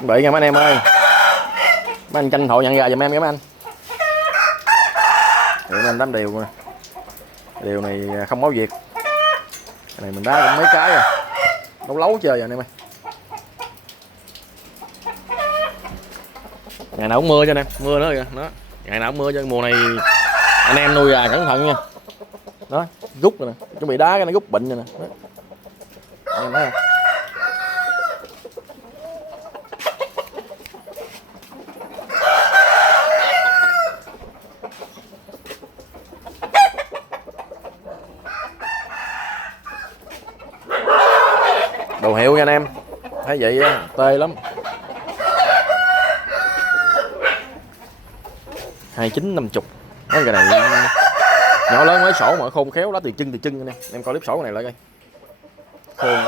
Bị nha mấy anh em ơi, mấy anh tranh thủ nhận gà giùm em nha mấy anh. Thì anh đánh điều nè, điều này không máu Việt, cái này mình đá cũng mấy cái rồi, đấu lấu chơi rồi anh em ơi. Ngày nào cũng mưa cho anh em, mưa nữa kìa đó, ngày nào cũng mưa cho mùa này anh em nuôi gà cẩn thận nha. Đó rút rồi nè, chuẩn bị đá cái nó rút bệnh rồi nè. Đó. Anh em thấy không? Đồ hiệu nha anh em, thấy vậy tê lắm. 2950. Cái này nhỏ lớn mới sổ mà khôn khéo, lá từ chân anh em. Em coi clip sổ này lại coi. Khôn.